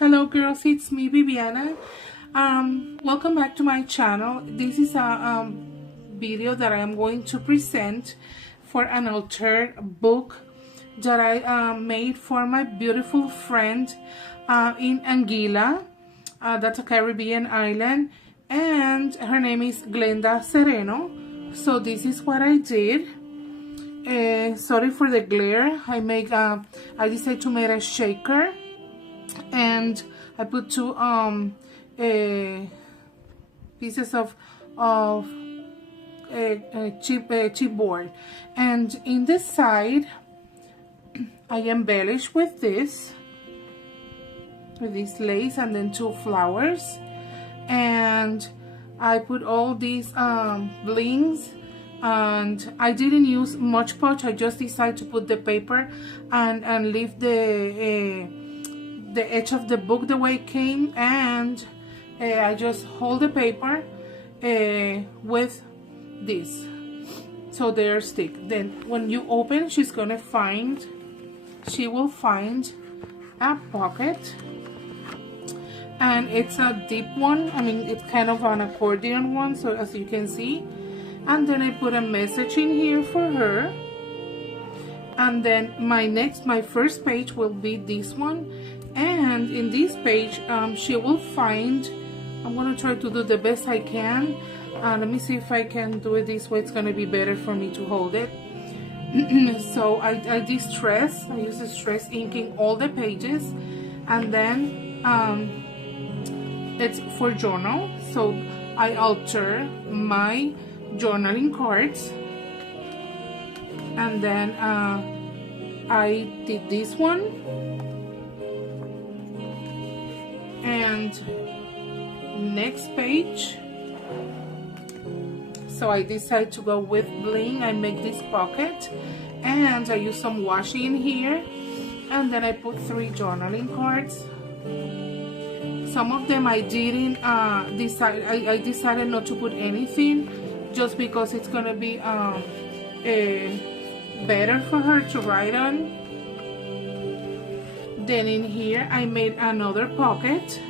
Hello girls, it's me Viviana. Welcome back to my channel. This is a video that I am going to present for an altered book that I made for my beautiful friend in Anguilla. That's a Caribbean island, and her name is Glenda Cereno. So this is what I did. Sorry for the glare. I decided to make a shaker, and I put two pieces of chipboard, and in the side I embellish with this lace and then two flowers, and I put all these blings. And I didn't use much punch. I just decided to put the paper and leave the edge of the book the way it came, and I just hold the paper with this, so they're stick. Then when you open, she will find a pocket, and it's a deep one. I mean, it's kind of an accordion one, so as you can see. And then I put a message in here for her, and then my first page will be this one. And in this page she will find, I'm going to try to do the best I can. Let me see if I can do it this way. It's going to be better for me to hold it. So I use distress inking all the pages, and then it's for journal, so I alter my journaling cards, and then I did this one, and next page. So I decided to go with bling. I make this pocket, and I use some washi in here, and then I put 3 journaling cards. Some of them I didn't decide. I decided not to put anything, just because it's gonna be better for her to write on. Then in here I made another pocket,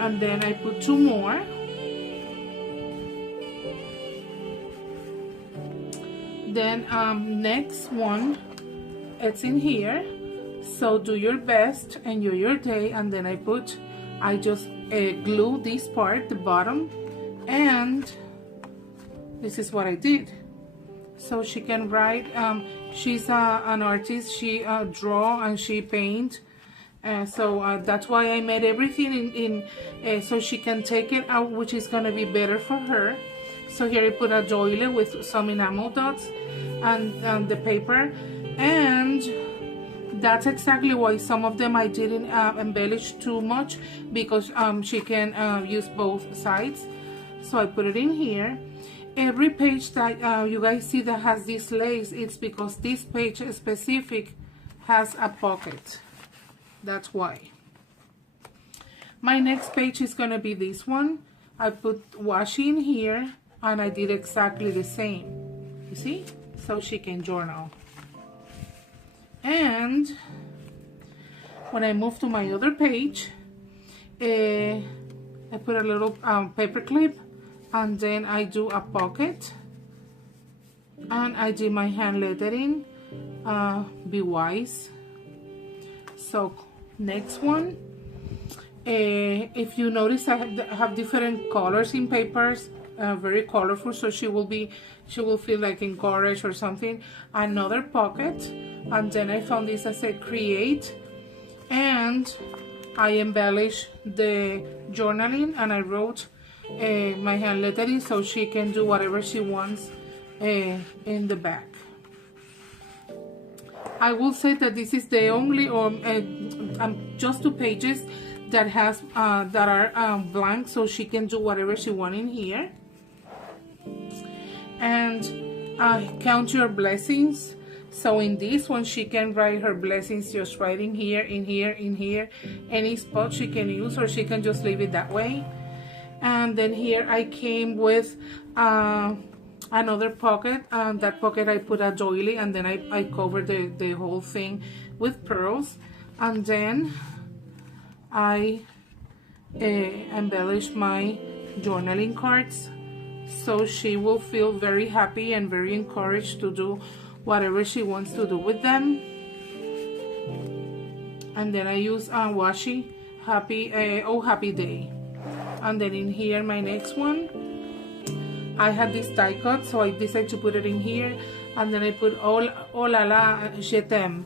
and then I put 2 more. Then next one, it's in here, so do your best, enjoy your day. And then I just glue this part, the bottom, and this is what I did. So she can write. She's an artist. She draw and she paint. So that's why I made everything in so she can take it out, which is gonna be better for her. So here I put a doily with some enamel dots and the paper, and that's exactly why some of them I didn't embellish too much, because she can use both sides. So I put it in here. Every page that you guys see that has this lace, it's because this page specific has a pocket. That's why. My next page is gonna be this one. I put washi in here, and I did exactly the same. You see? So she can journal. And when I move to my other page, I put a little paper clip, and then I do a pocket, and I do my hand lettering, be wise. So next one, if you notice, I have different colors in papers, very colorful, so she will feel like encouraged or something. Another pocket, and then I found this. I said create, and I embellish the journaling, and I wrote my hand lettering, so she can do whatever she wants in the back. I will say that this is the only just 2 pages that are blank, so she can do whatever she wants in here. And count your blessings. So in this one, she can write her blessings just right in here, in here, in here. Any spot she can use, or she can just leave it that way. And then here I came with another pocket. That pocket I put a doily, and then I covered the whole thing with pearls. And then I embellish my journaling cards, so she will feel very happy and very encouraged to do whatever she wants to do with them. And then I use washi happy oh happy day. And then in here, my next one, I had this die cut, so I decided to put it in here. And then I put oh la la je t'aime,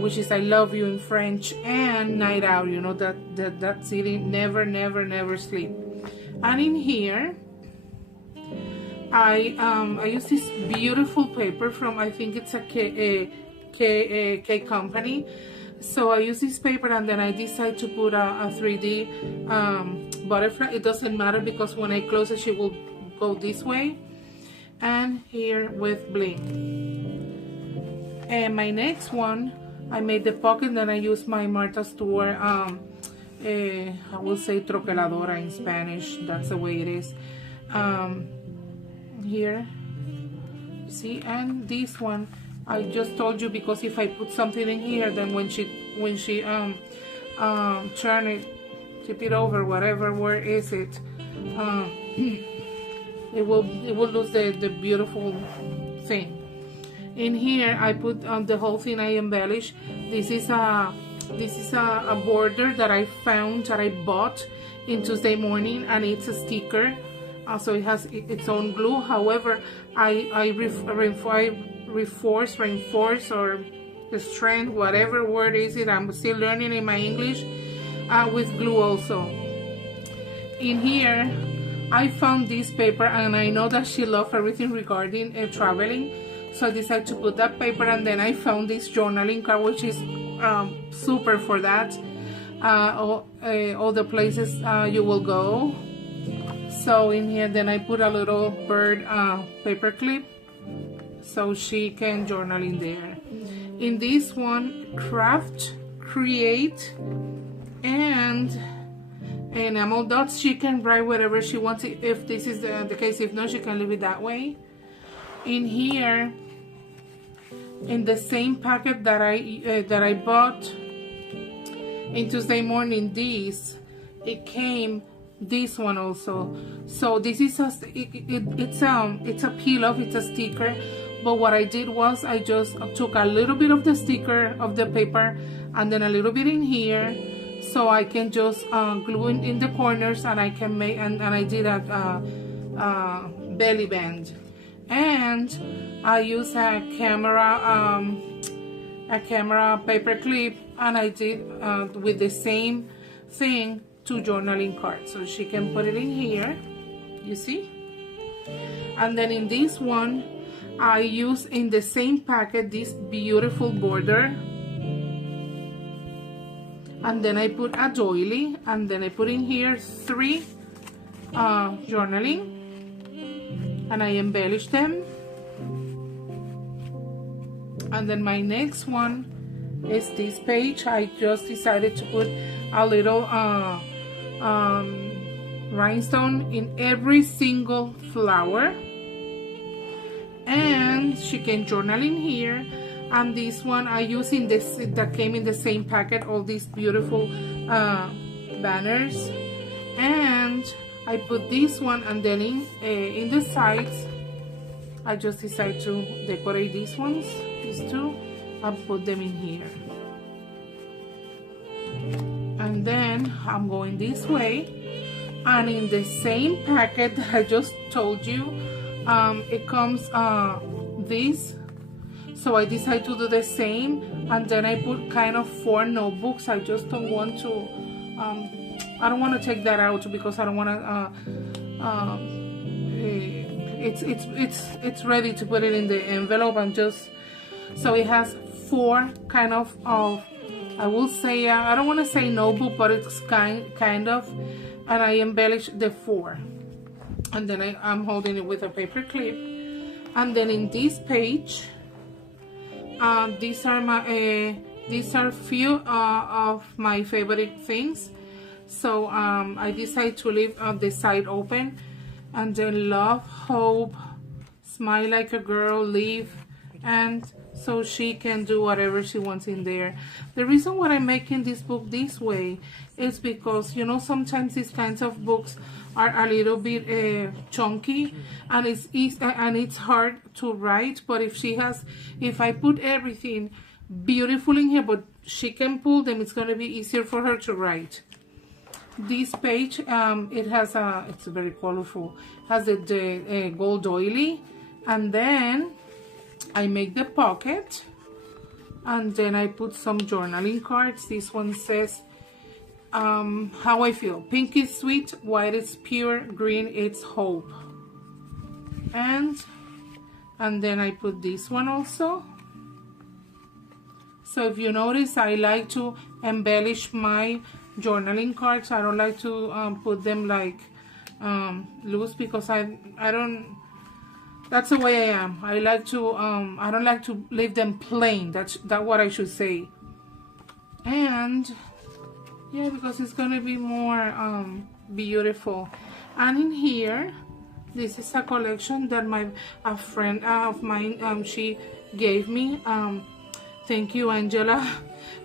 which is I love you in French, and night out, you know, that city, never sleep. And in here I use this beautiful paper from, I think it's a K company. So I use this paper, and then I decide to put a 3D butterfly. It doesn't matter because when I close it, she will go this way. And here with bling. And my next one, I made the pocket, then I use my Martha Stewart, I will say troqueladora in Spanish, that's the way it is. Here, see, and this one, I just told you because if I put something in here, then when she turn it, tip it over, whatever word is it, it will lose the beautiful thing. In here I put the whole thing I embellish. This is a border that I found, that I bought in Tuesday morning, and it's a sticker. So it has its own glue. However, I reinforce or strength, whatever word is it, I'm still learning in my English, with glue also. In here I found this paper, and I know that she loves everything regarding traveling, so I decided to put that paper. And then I found this journaling card, which is super for that, all the places you will go. So in here, then I put a little bird paper clip, so she can journal in there. In this one, craft, create, and enamel dots. She can write whatever she wants, if this is the case. If not, she can leave it that way. In here, in the same packet that I bought in Tuesday morning, it came this one also. So this is it's a peel off, it's a sticker. But what I did was I just took a little bit of the sticker of the paper, and then a little bit in here, so I can just glue in the corners, and I can make, and I did a belly band. And I use a camera paper clip, and I did with the same thing 2 journaling cards, so she can put it in here, you see. And then in this one, I use in the same packet this beautiful border, and then I put a doily, and then I put in here 3 journaling, and I embellish them. And then my next one is this page. I just decided to put a little rhinestone in every single flower, and she can journal in here. And this one I use in this, that came in the same packet, all these beautiful banners. And I put this one, and then in the sides I just decided to decorate these ones, these 2, and put them in here. And then I'm going this way, and in the same packet that I just told you, it comes this. So I decided to do the same, and then I put kind of 4 notebooks. I just don't want to I don't want to take that out because I don't want to it's ready to put it in the envelope. And just, so it has 4 kind of I will say, I don't want to say notebook, but it's kind of, and I embellish the 4, and then I'm holding it with a paper clip. And then in this page, these are few of my favorite things. So I decided to leave the side open, and then love, hope, smile like a girl, live, and so she can do whatever she wants in there. The reason why I'm making this book this way is because, you know, sometimes these kinds of books are a little bit chunky, and it's easy, and it's hard to write. But if I put everything beautiful in here, but she can pull them, it's going to be easier for her to write. This page, it's very colorful, has the gold doily, and then I make the pocket, and then I put some journaling cards. This one says, how I feel. Pink is sweet, white is pure, green is hope. And then I put this one also. So if you notice, I like to embellish my journaling cards. I don't like to put them like loose, because I don't, that's the way I am. I like to I don't like to leave them plain. That's what I should say. And yeah, because it's gonna be more beautiful. And in here, this is a collection that a friend of mine she gave me. Thank you, Anguilla,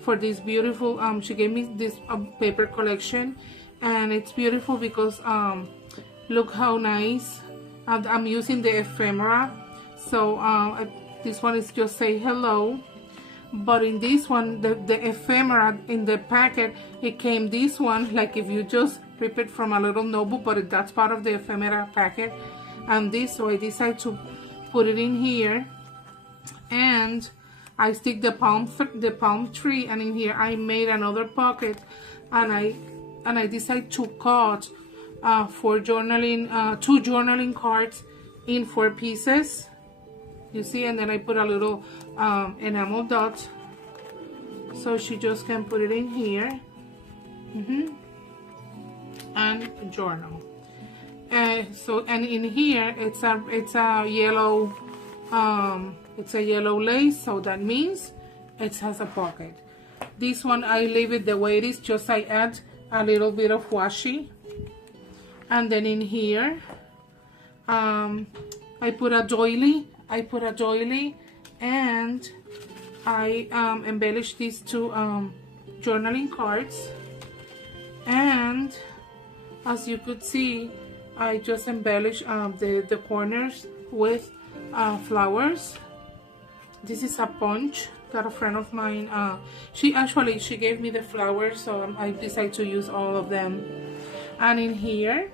for this beautiful, she gave me this paper collection, and it's beautiful because look how nice. I'm using the ephemera, so this one is just say hello, but in this one, the ephemera in the packet, it came this one, like if you just rip it from a little notebook, but that's part of the ephemera packet. And this, so I decided to put it in here, and I stick the palm tree, and in here I made another pocket, and I decided to cut for journaling, 2 journaling cards in 4 pieces, you see, and then I put a little enamel dot, so she just can put it in here, and journal. So, and in here it's a yellow lace, so that means it has a pocket. This one I leave it the way it is, just I add a little bit of washi. And then in here I put a doily, and I embellish these 2 journaling cards. And as you could see, I just embellish the corners with flowers. This is a punch that a friend of mine, she gave me the flowers, so I decided to use all of them. And in here,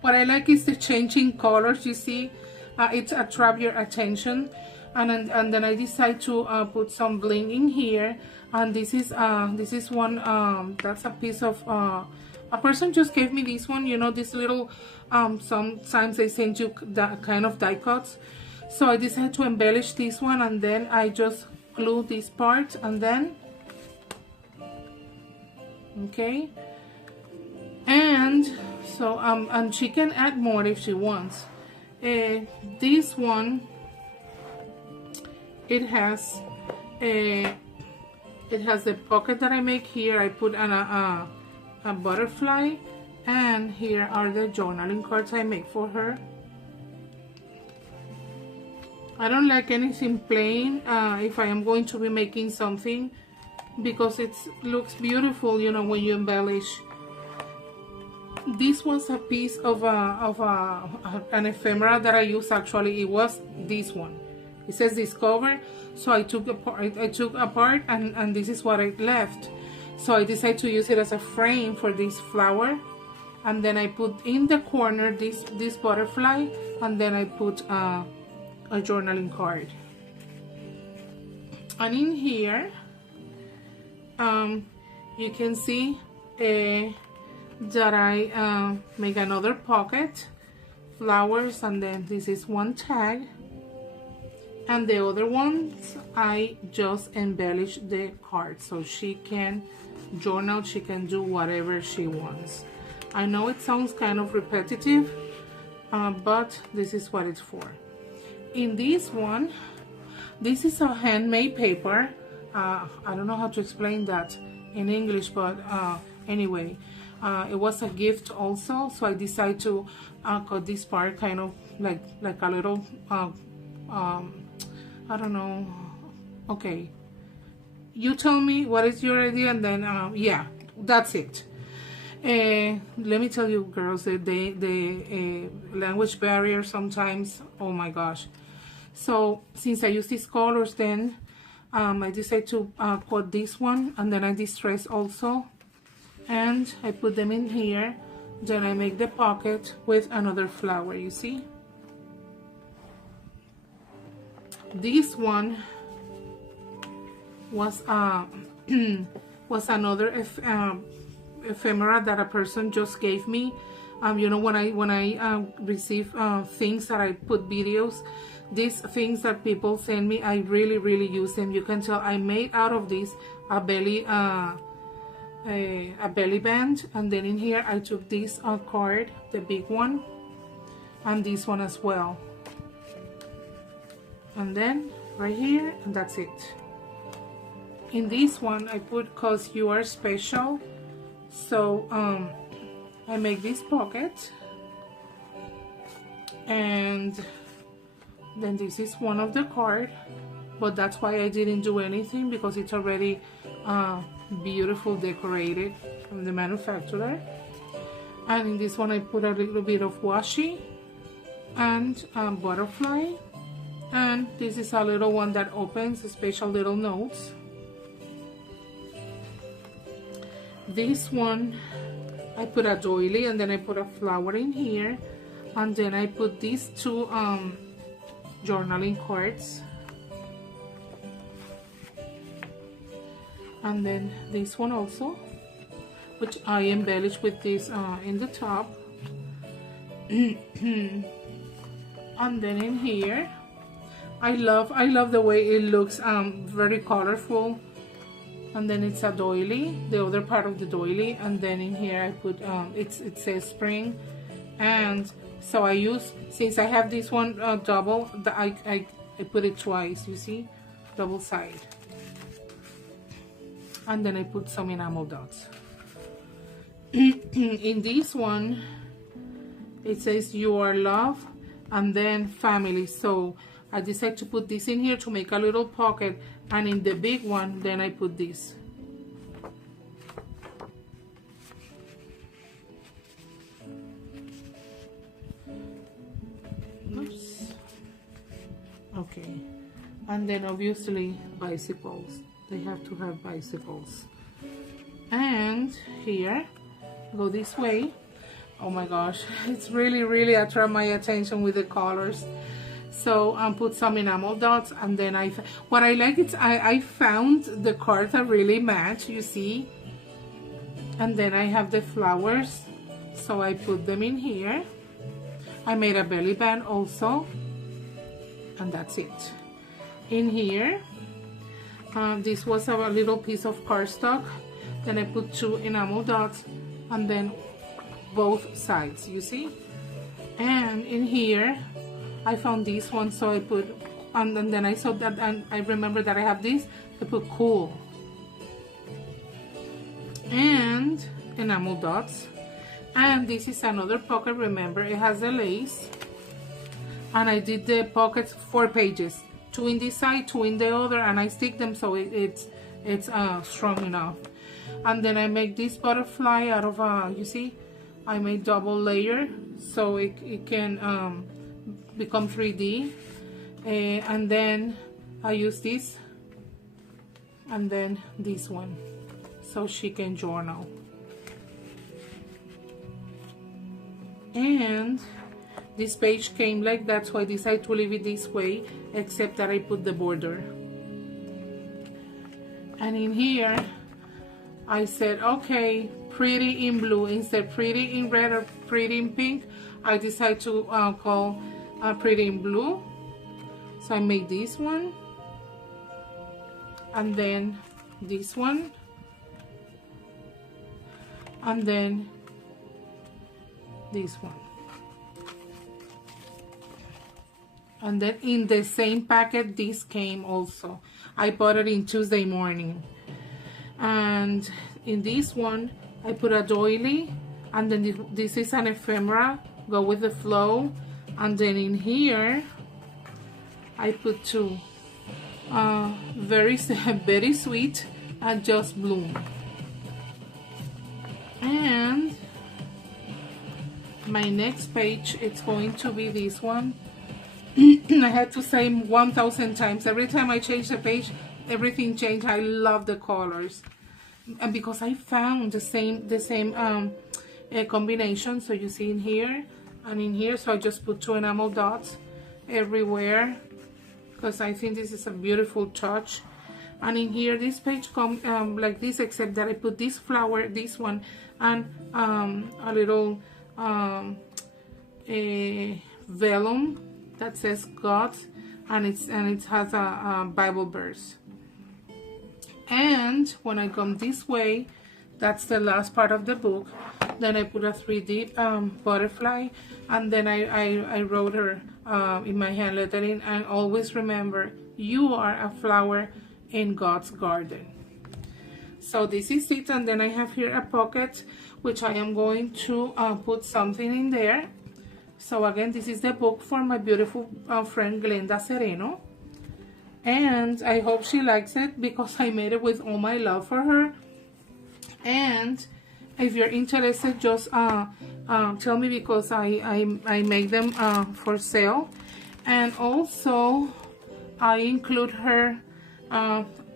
what I like is the changing colors. You see, it attracts your attention. And then I decide to put some bling in here. And this is one, that's a piece of, a person just gave me this one, you know, this little, sometimes they send you that kind of die cuts. So I decided to embellish this one, and then I just glue this part, and then, okay. And so, and she can add more if she wants. This one, it has the pocket that I make here. I put a butterfly, and here are the journaling cards I make for her. I don't like anything plain if I am going to be making something, because it looks beautiful, you know, when you embellish. This was a piece of an ephemera that I used. Actually, it was this one. It says Discover, so I took apart, and this is what I left. So I decided to use it as a frame for this flower, and then I put in the corner this butterfly, and then I put a journaling card. And in here, you can see that I make another pocket, flowers, and then this is one tag, and the other ones I just embellish the card so she can journal, she can do whatever she wants. I know it sounds kind of repetitive, but this is what it's for. In this one, this is a handmade paper. I don't know how to explain that in English, but anyway, it was a gift also, so I decided to cut this part kind of like a little I don't know. Okay, you tell me what is your idea, and then yeah, that's it. Let me tell you, girls, the language barrier sometimes, oh my gosh. So since I use these colors, then I decided to put this one, and then I distress also, and I put them in here. Then I make the pocket with another flower, you see. This one was was another ephemera that a person just gave me. You know, when I receive things that I put videos, these things that people send me, I really use them. You can tell I made out of this a belly band, and then in here I took this card, the big one, and this one as well, and then right here, and that's it. In this one I put "cause you are special." So I make this pocket, and then this is one of the card, but that's why I didn't do anything, because it's already beautiful decorated from the manufacturer. And in this one I put a little bit of washi and butterfly, and this is a little one that opens, special little notes. This one I put a doily, and then I put a flower in here, and then I put these two journaling cards, and then this one also, which I embellished with this in the top. And then in here I love the way it looks, very colorful. And then it's a doily, the other part of the doily, and then in here I put it says spring. And so I use, since I have this one double, I put it twice, you see, double side. And then I put some enamel dots. In this one it says you are love, and then family. So I decided to put this in here to make a little pocket, and in the big one then I put this. Oops. Okay, and then obviously bicycles, they have to have bicycles. And here, go this way. Oh my gosh, it's really attract my attention with the colors. So put some enamel dots, and then what I like is I found the cards that really match, you see. And then I have the flowers, so I put them in here. I made a belly band also, and that's it. In here, this was a little piece of cardstock. Then I put two enamel dots, and then both sides, you see. And in here I found this one, so I put, and then I saw that, and I remember that I have this, I put cool and enamel dots. And this is another pocket, remember it has the lace, and I did the pockets 4 pages, 2 in this side, 2 in the other, and I stick them so it's strong enough. And then I make this butterfly out of you see, I made double layer so it can become 3D. And then I use this, and then this one, so she can journal. And this page came like that, so I decided to leave it this way, except that I put the border. And in here I said, okay, pretty in blue instead pretty in red or pretty in pink. I decided to call pretty in blue. So I made this one, and then this one, and then this one. And then in the same packet this came also. I bought it in Tuesday morning. And in this one I put a doily, and then this is an ephemera, go with the flow. And then in here I put 2 very very sweet and just bloom. And my next page, it's going to be this one. I had to say 1,000 times. Every time I change the page, everything changed. I love the colors, and because I found the same combination. So you see in here and in here. So I just put 2 enamel dots everywhere because I think this is a beautiful touch. And in here, this page comes like this, except that I put this flower, this one, and a little a vellum that says God, and it has a Bible verse. And when I come this way, that's the last part of the book. Then I put a 3D butterfly, and then I wrote her in my hand lettering, and always remember, you are a flower in God's garden. So this is it, and then I have here a pocket which I am going to put something in there. So again, this is the book for my beautiful friend Glenda Cereno, and I hope she likes it because I made it with all my love for her. And if you're interested, just tell me, because I make them for sale. And also I include her,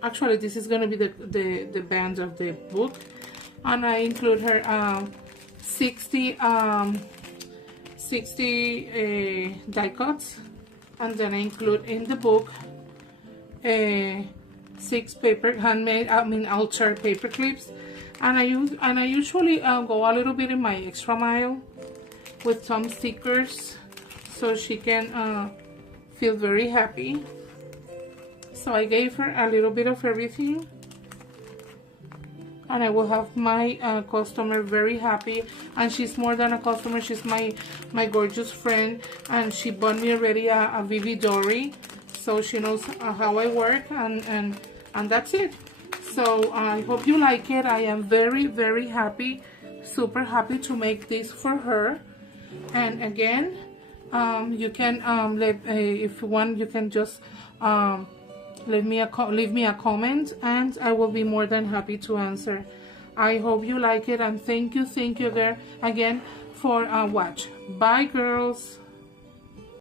actually this is going to be the band of the book, and I include her 60 die cuts, and then I include in the book 6 handmade, altar paper clips, and I usually go a little bit in my extra mile with some stickers so she can feel very happy. So I gave her a little bit of everything, and I will have my customer very happy. And she's more than a customer, she's my gorgeous friend, and she bought me already a Vivi Dory, so she knows how I work, and that's it. So I hope you like it. I am very, very happy, super happy to make this for her. And again, you can if you want, you can just leave me a comment, and I will be more than happy to answer. I hope you like it, and thank you again for watch. Bye, girls.